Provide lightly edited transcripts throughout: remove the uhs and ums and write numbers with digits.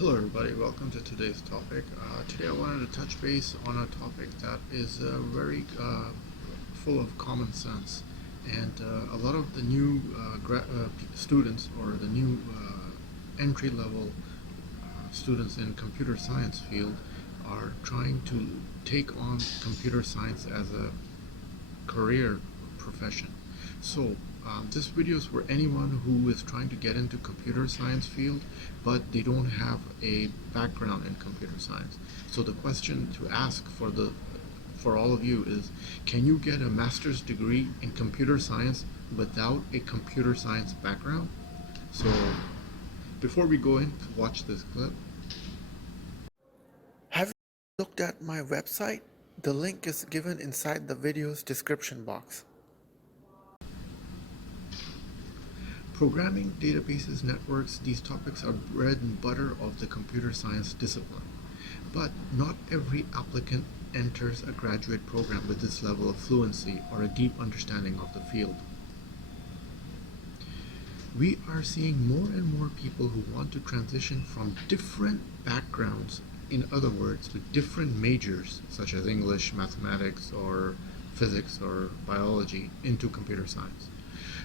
Hello everybody, welcome to today's topic. Today I wanted to touch base on a topic that is very full of common sense, and a lot of the new students or the new entry level students in computer science field are trying to take on computer science as a career profession. So this video is for anyone who is trying to get into computer science field, but they don't have a background in computer science. So the question to ask for all of you is, can you get a master's degree in computer science without a computer science background? So before we go in to watch this clip, have you looked at my website? The link is given inside the video's description box. Programming, databases, networks, these topics are bread and butter of the computer science discipline. But not every applicant enters a graduate program with this level of fluency or a deep understanding of the field. We are seeing more and more people who want to transition from different backgrounds, in other words, to different majors such as English, mathematics, or physics, or biology into computer science.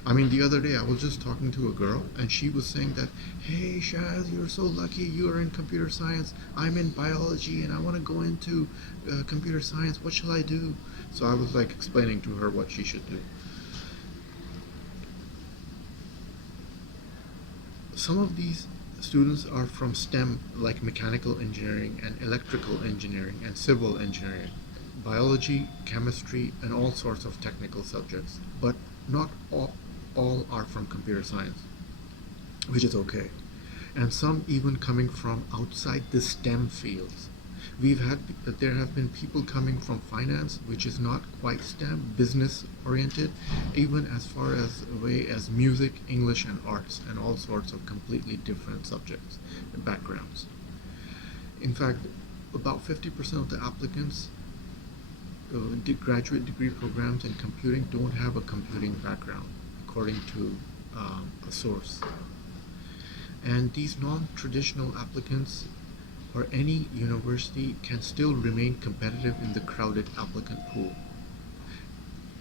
I mean, the other day I was just talking to a girl and she was saying that, hey Shaz, you're so lucky, you are in computer science, I'm in biology and I want to go into computer science, what shall I do? So I was like explaining to her what she should do. Some of these students are from STEM, like mechanical engineering and electrical engineering and civil engineering, biology, chemistry, and all sorts of technical subjects, but not all are from computer science, which is okay. And some even coming from outside the STEM fields. There have been people coming from finance, which is not quite STEM, business oriented, even as far as away as music, English, and arts, and all sorts of completely different subjects and backgrounds. In fact, about 50% of the applicants graduate degree programs in computing don't have a computing background, according to a source. And these non-traditional applicants or any university can still remain competitive in the crowded applicant pool.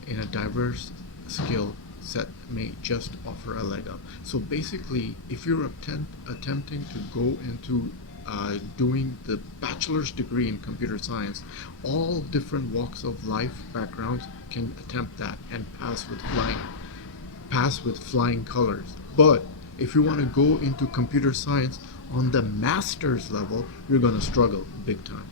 In a diverse skill set may just offer a leg up. So basically, if you're attempting to go into doing the bachelor's degree in computer science, all different walks of life backgrounds can attempt that and pass with flying colors. But if you want to go into computer science on the master's level, you're going to struggle big time.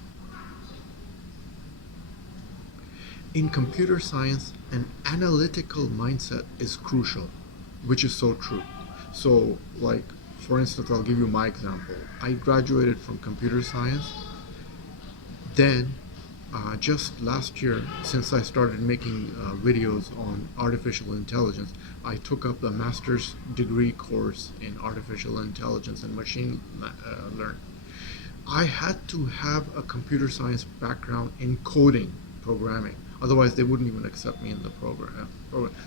In computer science, an analytical mindset is crucial, which is so true. So, like, for instance, I'll give you my example. I graduated from computer science. Then, just last year, since I started making videos on artificial intelligence, I took up a master's degree course in artificial intelligence and machine learning. I had to have a computer science background in coding, programming. Otherwise, they wouldn't even accept me in the program.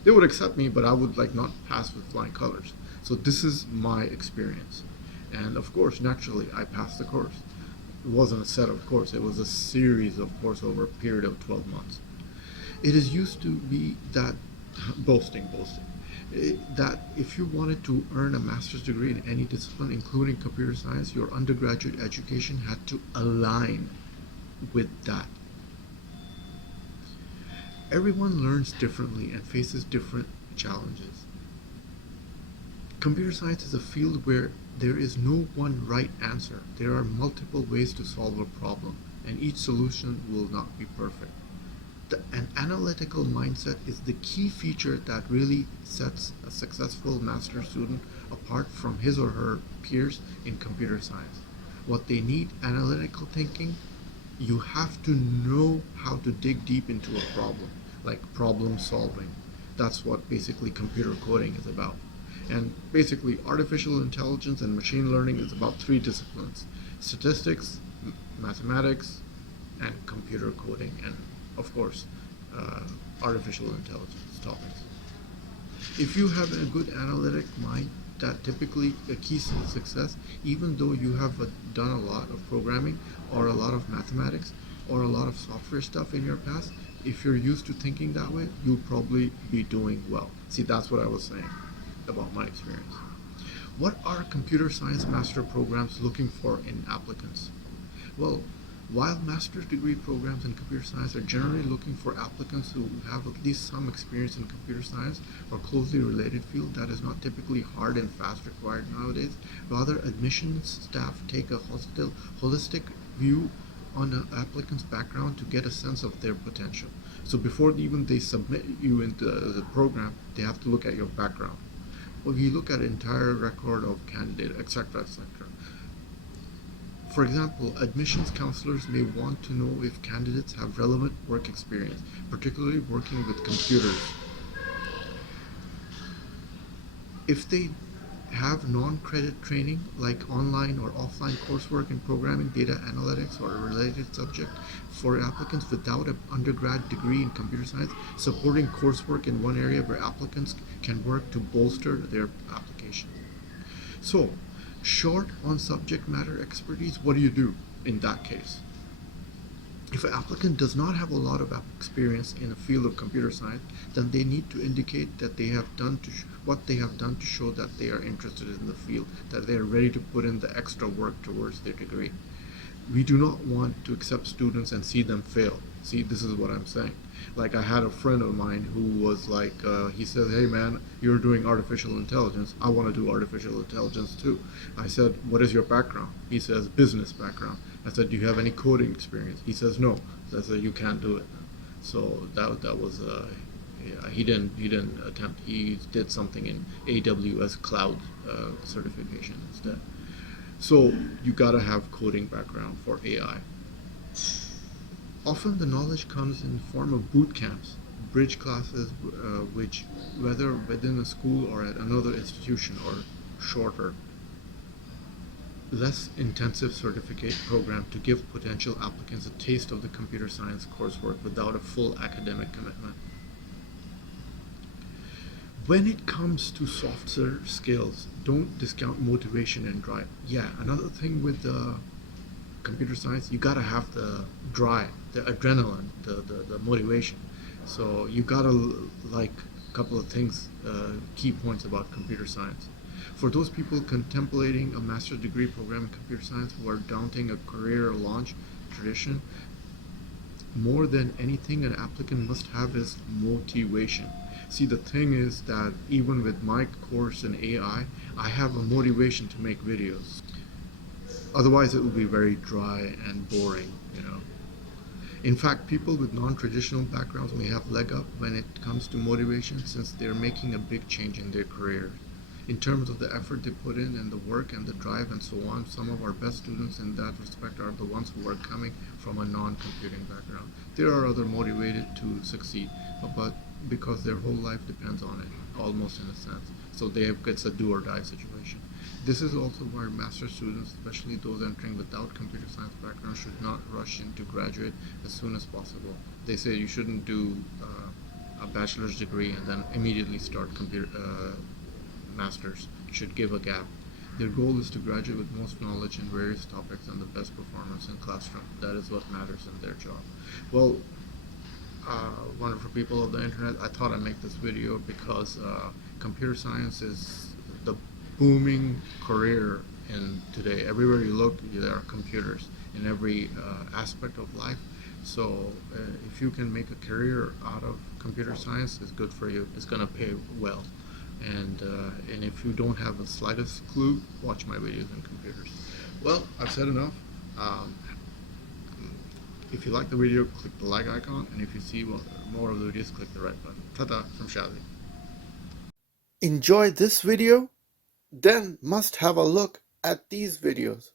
They would accept me, but I would not pass with flying colors. So this is my experience. And of course, naturally, I passed the course. It wasn't a set of course, it was a series of course over a period of 12 months. It is used to be that, boasting, that if you wanted to earn a master's degree in any discipline, including computer science, your undergraduate education had to align with that. Everyone learns differently and faces different challenges. Computer science is a field where there is no one right answer. There are multiple ways to solve a problem, and each solution will not be perfect. An analytical mindset is the key feature that really sets a successful master's student apart from his or her peers in computer science. What they need: analytical thinking. You have to know how to dig deep into a problem, like problem solving. That's what basically computer coding is about. And basically, artificial intelligence and machine learning is about three disciplines: statistics, mathematics, and computer coding, and of course, artificial intelligence topics. If you have a good analytic mind, that typically a key to success, even though you have done a lot of programming or a lot of mathematics or a lot of software stuff in your past, if you're used to thinking that way, you'll probably be doing well. See, that's what I was saying about my experience. What are computer science master programs looking for in applicants? Well, while master's degree programs in computer science are generally looking for applicants who have at least some experience in computer science or closely related field, that is not typically hard and fast required nowadays. Rather, admissions staff take a holistic view on an applicant's background to get a sense of their potential. So before even they submit you into the program, they have to look at your background. Well, you look at entire record of candidate, etc., etc. For example, admissions counselors may want to know if candidates have relevant work experience, particularly working with computers. If they have non-credit training like online or offline coursework in programming, data analytics, or a related subject for applicants without an undergrad degree in computer science, supporting coursework in one area where applicants can work to bolster their application. So, short on subject matter expertise, what do you do in that case? If an applicant does not have a lot of experience in a field of computer science, then they need to indicate that they have done what they have done to show that they are interested in the field, that they are ready to put in the extra work towards their degree. We do not want to accept students and see them fail. See, this is what I'm saying. Like, I had a friend of mine who was like, he said, hey man, you're doing artificial intelligence. I want to do artificial intelligence too. I said, what is your background? He says, business background. I said, do you have any coding experience? He says, no. So I said, you can't do it. So that was yeah, he didn't attempt. He did something in AWS cloud certification instead. So you gotta have coding background for AI. Often the knowledge comes in the form of boot camps, bridge classes, which, whether within a school or at another institution, or shorter, less intensive certificate program to give potential applicants a taste of the computer science coursework without a full academic commitment. When it comes to softer skills, don't discount motivation and drive. Yeah, another thing with computer science, you gotta have the drive, the adrenaline, the motivation. So you gotta like a couple of things, key points about computer science. For those people contemplating a master's degree program in computer science who are daunting a career launch tradition, more than anything, an applicant must have is motivation. See, the thing is that even with my course in AI, I have a motivation to make videos. Otherwise, it will be very dry and boring, you know. In fact, people with non-traditional backgrounds may have leg up when it comes to motivation, since they're making a big change in their career. In terms of the effort they put in and the work and the drive and so on, some of our best students in that respect are the ones who are coming from a non-computing background. There are others motivated to succeed, but because their whole life depends on it, almost in a sense. So it's a do or die situation. This is also why master's students, especially those entering without computer science background, should not rush into graduate as soon as possible. They say you shouldn't do a bachelor's degree and then immediately start masters. You should give a gap. Their goal is to graduate with most knowledge in various topics and the best performance in classroom. That is what matters in their job. Well, wonderful people of the internet, I thought I'd make this video because computer science is the booming career in today. Everywhere you look, there are computers in every aspect of life. So if you can make a career out of computer science, it's good for you. It's gonna pay well. And if you don't have the slightest clue, watch my videos on computers. Well, I've said enough. If you like the video, click the like icon, and if you see more of the videos, click the right button. Ta-ta from Shazzy. Enjoy this video? Then must have a look at these videos.